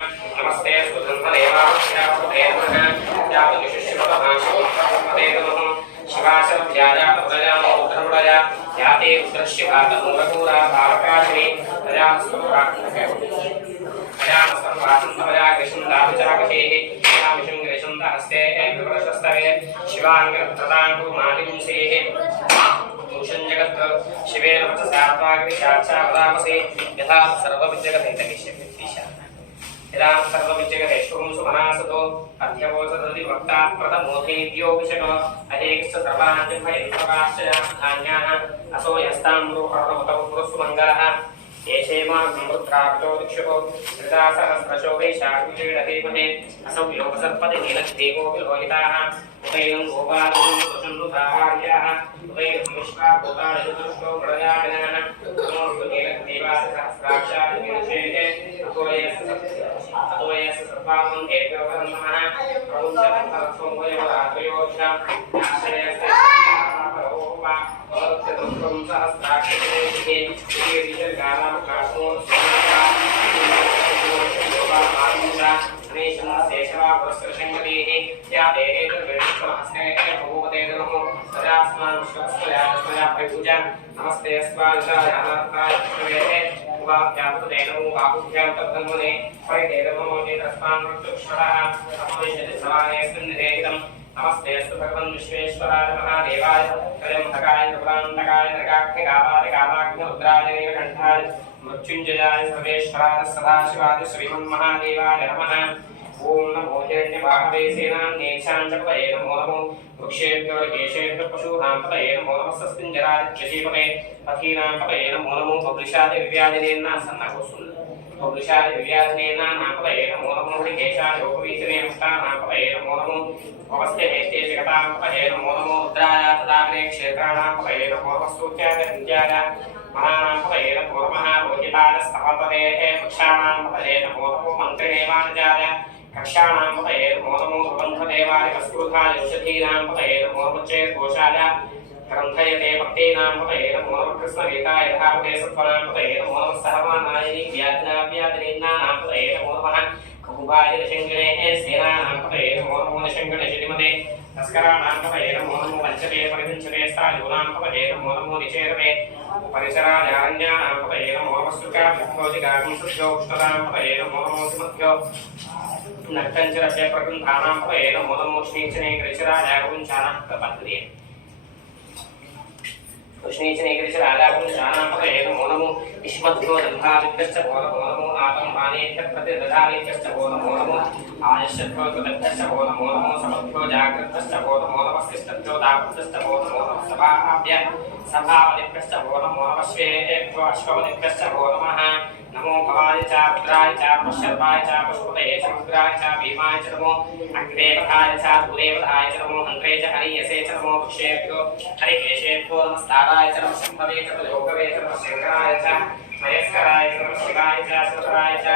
नमस्ते सुधन्वदेवाभ्यां शिवाशब्द्याया प्रजानो उद्धरप्रजा याते उद्धरशिवातमूलपूरा भावकाशिनी प्रजास्तुप्राक्तके प्रजास्तुप्राक्तमया कृष्णदाभिचाकशेः यामिषं कृष्णदाहस्ते विप्रशस्तवे शिवाङ्गप्रदाङ्कुमालिंसेः भूषण जगत् शिवेन वचसात्वाग्निशाक्षापदामसे यथा सर्वविद्यगतैतकिष्यते यदा सर्वविजयेश्वरं सुमनासतो अध्यवोचदति वक्ता प्रथमोधेभ्यो विषयो अहेकश्च सर्वान्यभयप्रकाश्यान्याः असो यस्ताम्रो अर्णवतौ पुरुषमङ्गलः येषेमामृत्राब्दो दिक्षुतो हृदासहस्रशो वैशाखीडधीमहे असौ योगसर्पति नीलदेवो विलोहिताः उदैनं गोपालं सुषण्णुधार्याः उदैनं विश्वाभूतानिचतुष्टो मृडयामिनः नमोऽस्तु नीलदेवासहस्राक्षाय नीलशेते अतोयस्य सर्वामं देव्योपरं नमः प्रमुञ्चतन्त्रसोमयोरात्रयोषा आश्रयस्य परोपा भवत्यतुष्टं सहस्राक्षते विजयगानाकाशो सोमया योगामारुषा गणेशं शेषवा पुरस्कृशङ्करीः या देहेतर्वेष्टमहस्ते भगवते नमो सदास्मान् विश्वस्तया परिपूजा नमस्ते अस्माभिषायानार्थाय विष्णवे उपाभ्यां बाहुभ्यां तद्धन्वने परिदेवमोचे तस्मान् वृक्षुक्षरः अपविशति सवानेऽस्मिन् निरेहितम् नमस्ते अस्तु भगवन् विश्वेश्वराय महादेवाय त्रयम्बकाय प्रभुरान्तकाय नरकाग्निकालाय कालाग्निरुद्राय नीलकण्ठाय मृत्युञ्जयाय सर्वेश्वराय सदाशिवाय श्रीमन्महादेवाय नमः ओम नमो हिरण्यबाहवे सेनान्येक्षाञ्चपतये नमो नमो वृक्षेभ्यो केशेभ्यो पशूनां पतये नमो नमः सस्मिञ्जराय जशीपते पथीनां पतये नमो नमो पब्लिशादिव्याधिनेन्नासन्नाकुसुल् पब्लिशादिव्याधिनेन्नापतये नमो नमो हरिकेशायोपवीतिने मुष्टानां पतये नमो नमो अवस्थेते जगतां पतये नमो नमो रुद्राय तदाग्ने क्षेत्राणां पतये नमो नमः सूर्याय विद्याय महानां पतये नमो नमः रोहिताय स्तवपते वृक्षाणां पतये नमो नमो मन्त्रिणे वाणिजाय कक्षाणां पतये नमो नमो प्रबन्धदेवाय वस्त्रुधाय औषधीनां पतये नमो नमः चेत्कोशाय ग्रन्थयते भक्तीनां पतये नमो नमः कृष्णगीताय यथापते सत्त्वनां पतये नमो नमः सहमानायिनी व्याधिनाव्याधिनीनां पतये नमो नमः ककुभाय दशङ्गिणे सेनानां पतये नमो नमो दशङ्गिणे श्रीमते तस्कराणां पतये नमो नमो वञ्चते परिविञ्चते स्थायूनां पतये नमो नमो निचेरते परिसराजारण्यानां पतये नमो नमः सुखाभ्योजिगागं शुद्धोष्णतां पतये नमो नमो सुमभ्यो नक्तञ्चरस्य प्रगृन्धानां पतये नमो नमो श्रीचने कृचिराजागुञ्चानां पतये कृष्णीचनेकृष्णराजागुञ्चानां पतये नमो नमो इष्मद्भ्यो दन्धादिभ्यश्च भो नमो नमो आतम्बानेभ्यः प्रतिदधानेभ्यश्च भो नमो नमो आयुष्यभ्यो कृतभ्यश्च भो नमो नमो समभ्यो जागृतश्च भो नमो नमः शिष्टभ्यो दाभ्यश्च भो नमो नमः सभाभ्यः सभावदिभ्यश्च भो नमो नमः श्वेतेभ्यो अश्ववदिभ्यश्च भो नमः नमो भवाय च रुद्राय च पश्यर्वाय च पशुपतये च रुद्राय च भीमाय च नमो अग्रेवधाय च दूरेवधाय च नमो हन्त्रे च हरियसे च नमो वृक्षेभ्यो हरिकेशेभ्यो नमस्ताराय च नमः शम्भवे च लोकवे च नमः शङ्कराय च मयस्कराय च नमः शिवाय च सुतराय च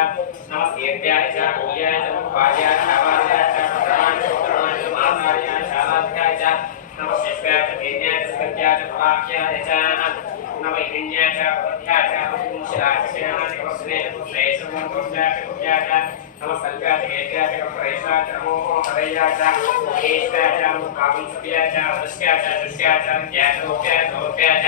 नमः देव्याय च भूयाय च भार्याय च भार्याय च पुत्राय च पुत्राय च मातार्याय च आराध्याय च नमः शिष्याय च देव्याय च सत्याय च भवाख्याय च नमः हिरण्याय च पथ्याय च शिराय च सेनाय च कवस्त्रे च पुत्रे च मोहत्याय च कुट्याय च नमः सल्प्याय च केत्याय च कप्रेशाय च नमो हरयाय च केशाय च नमः काकुंसप्याय च दस्याय च दुष्याय च नित्याय च लोक्याय च लोक्याय च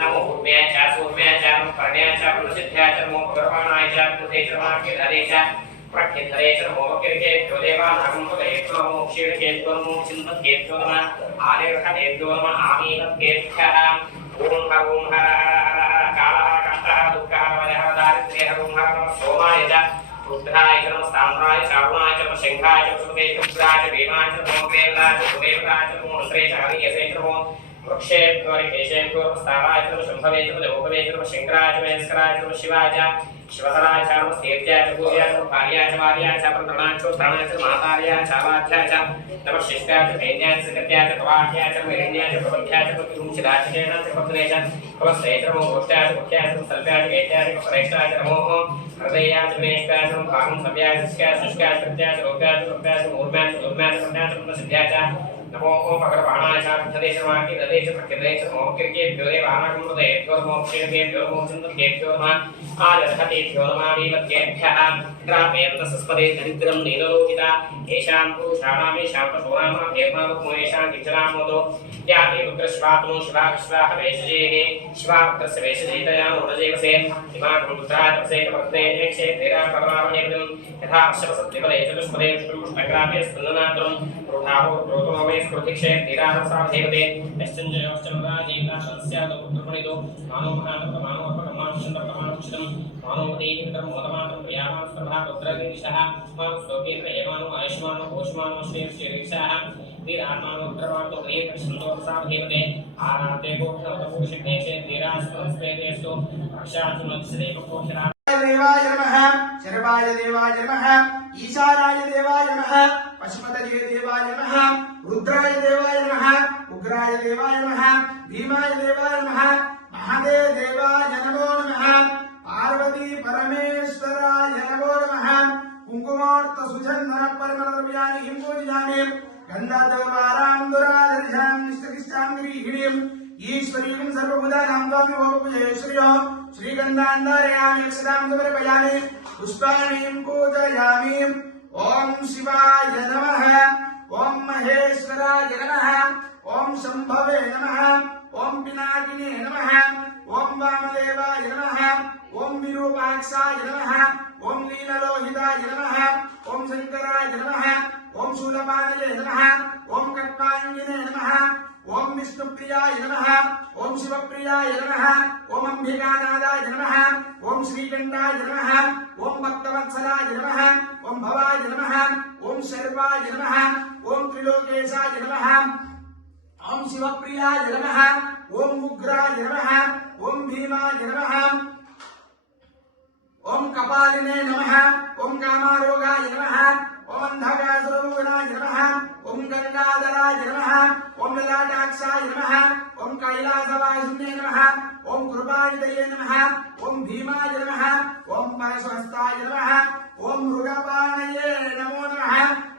नमो उर्व्याय च सूर्व्याय च नमः पर्ण्याय च प्रसिद्ध्याय च नमो भगवानाय च कृते च महाकिधरे च प्रख्यधरे च नमो किरकेभ्यो देवानागं पतयेभ्यो नमो क्षीरकेभ्यो नमो चिन्मत्केभ्यो नमः आनिर्हतेभ्यो नमः आमीनत्केभ्यः ओम हर हर हर कालः कष्टः दुःखः वयः दारिद्र्यः ओम हर नमः सोमाय च रुद्राय च नमः साम्राय च अरुणाय च नमः शङ्खाय च सुते च रुद्राय च भीमाय च नमो देवाय च सुदेवाय च नमो हन्त्रे च हरियसे च नमो वृक्षेभ्यो हरिकेशेभ्यो नमः स्थाराय च नमः शम्भवे च लोकवे च नमः शङ्कराय च महेश्वराय च नमः शिवाय च शिवधराय च नमः देव्याय च भूयाय च भार्याय च वार्याय च प्रणाय च प्राणाय च मातार्याय च आराध्याय च नमः शिष्टाय च भेद्याय च सत्याय च प्रवाह्याय च हिरण्याय च प्रबध्याय च प्रतिमुचिराय च केनाय च पत्रे च कवस्त्रे च नमो गोष्ठाय च मुख्याय च सल्प्याय च केत्याय च कपरेष्ठाय च नमो हृदयाय च विनेष्टाय च भागं सव्याय च शुष्काय च कृत्याय च लोक्याय च लोप्याय च मूर्म्याय च दुर्म्याय च पुण्याय च सिद्ध्याय च नमो ओम भगवानाय साधनेशमार्गे ददेश प्रकृतेश मोक्केभ्यो देवानागमृतेभ्यो मोक्षेभ्यो मोचन्दभ्यो नमः आदर्हतेभ्यो नमः वीवत्येभ्यः ग्रामेण सस्पदे दरिद्रं नीललोकिता येषां पुरुषाणामेषां पशूनां भेदमानुक्मोषां किञ्चनामोदो या देवग्रश्वात्मो शिवा विश्वाः वेशजेः शिवाक्रस्य वेशजेतया नोरजेवसे इमागं रुद्राजपसे कपर्ते यक्षे तेरा परमावनेवदं यथा अश्वसत्यपदे चतुष्पदे विष्णुष्टग्रामे स्पन्दनात्रं रुधाहो रोतोमे स्फुर्तिक्षे तेरारसाधेवते यश्चन्द्रयोश्चन्द्राजीवनाशनस्यादो पुत्रपणितो मानो महानप्रमाणो अपरमानुषन्दप्रमाणुक्षितं मानोपदेहितं मोदमानं प्रियामां सर्वः पुत्रनिशः मां श्लोकेन एवानो आयुष्मानो भूष्मानो श्रेयश्रेयक्षाः वीरात्मानो रुद्रवाणो प्रियकृष्णोत्साधेवते आराते गोक्षवतपुरुषज्ञेशे वीरास्पंस्पेतेस्तु रक्षात्मत्सदेवकोशरा देवाय नमः शर्वाय देवाय नमः ईशानाय देवाय नमः पशुपतये देवाय नमः रुद्राय देवाय नमः उग्राय देवाय नमः भीमाय देवाय नमः महादेव देवाय नमो नमः पार्वती परमेश्वराय नमो नमः कुंकुमार्थ सुचंदन परमद्रव्यानि हिं पूजयामि गन्धाधर्वारान्दुराधरिषां निष्ठकिष्टां गृहिणीं ईश्वरीं सर्वभूतानां त्वामिहोपपूजयेश्वर्यो श्रीगन्धान्धारयामि अक्षतां समर्पयामि पुष्पाणिं पूजयामि ॐ शिवाय नमः ॐ महेश्वराय नमः ॐ शम्भवे नमः ॐ पिनाकिने नमः ॐ वामदेवाय नमः ॐ विरूपाक्षाय नमः ॐ लीललोहिताय नमः ॐ शङ्कराय नमः ॐ शूलपाणये नमः ॐ कट्वाङ्गिने नमः ॐ विष्णुप्रियाय नमः ॐ शिवप्रियाय नमः ॐ अंबिकानादाय नमः ॐ श्रीकण्ठाय नमः ॐ भक्तवत्सलाय नमः ॐ भवाय नमः ॐ शर्वाय नमः ॐ त्रिलोकेशाय नमः ॐ शिवप्रियाय नमः ॐ उग्राय नमः ॐ भीमाय नमः ॐ कपालिने नमः ॐ कामारोगाय नमः ॐ अंधकासुरगुणाय नमः ॐ गंगाधराय नमः ॐ ललाटाक्षाय नमः ॐ कैलासवासिने नमः ॐ कृपानिधये नमः ॐ भीमाय नमः ॐ परशुहस्ताय नमः ॐ मृगपाणये नमो नमः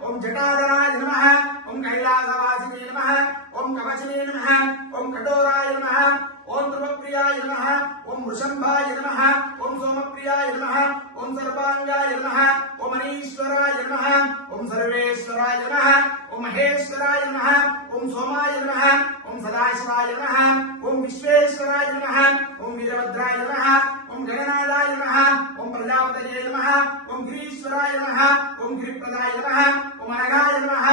ॐ जटाधराय नमः ॐ कैलासवासिने नमः ॐ कवचिने नमः ॐ कठोराय नमः ॐ ध्रुवप्रियाय नमः ॐ वृषम्भाय नमः ॐ सोमप्रियाय नमः ॐ सर्वाङ्गाय नमः ॐ अनीश्वराय नमः ॐ सर्वेश्वराय नमः ॐ महेश्वराय नमः ॐ सोमाय नमः ॐ सदाशिवाय नमः ॐ विश्वेश्वराय नमः ॐ वीरभद्राय नमः ॐ गणनादाय नमः ॐ प्रजापतये नमः ॐ गिरीश्वराय नमः ॐ गिरिप्रदाय नमः ॐ अनगाय नमः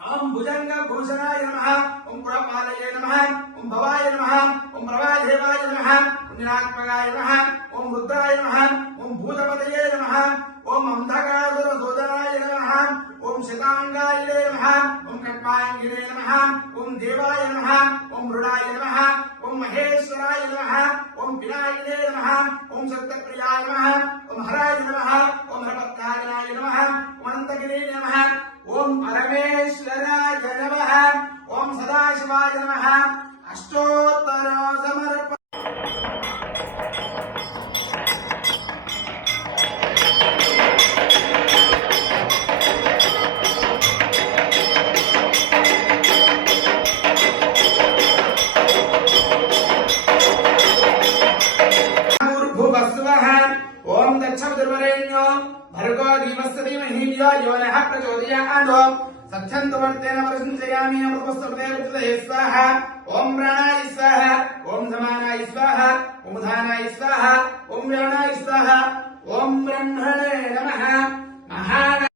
ॐ भुजङ्गभूषणाय नमः ॐ पुरपालये नमः ॐ भवाय नमः ॐ प्रभादेवाय नमः ॐ निरात्मकाय नमः ॐ रुद्राय नमः ॐ भूतपतये नमः ॐ अंधकासुरशोधनाय नमः ॐ शताङ्गाय नमः ॐ कट्वाङ्गिने नमः ॐ देवाय नमः ॐ मृडाय नमः ॐ महेश्वराय नमः ॐ पिनाकिने नमः ॐ सत्यप्रियाय नमः ॐ हराय नमः ॐ हरपत्कारिणाय नमः ॐ अनन्तगिरे नमः ॐ परमेश्वराय नमः ॐ सदाशिवाय नमः अष्टोत्तर समर्प ॐ दक्षवरेण्यो भर्गो देवस्य धीमहि धियो नः प्रचोदयात् सत्यन्तु वर्तेन वर्षञ्चयामि अमृतस्तुते विद्महे स्वाहा ॐ प्राणाय स्वाहा ॐ समानाय स्वाहा ॐ उधानाय स्वाहा ॐ व्यानाय स्वाहा ॐ ब्रह्मणे नमः महान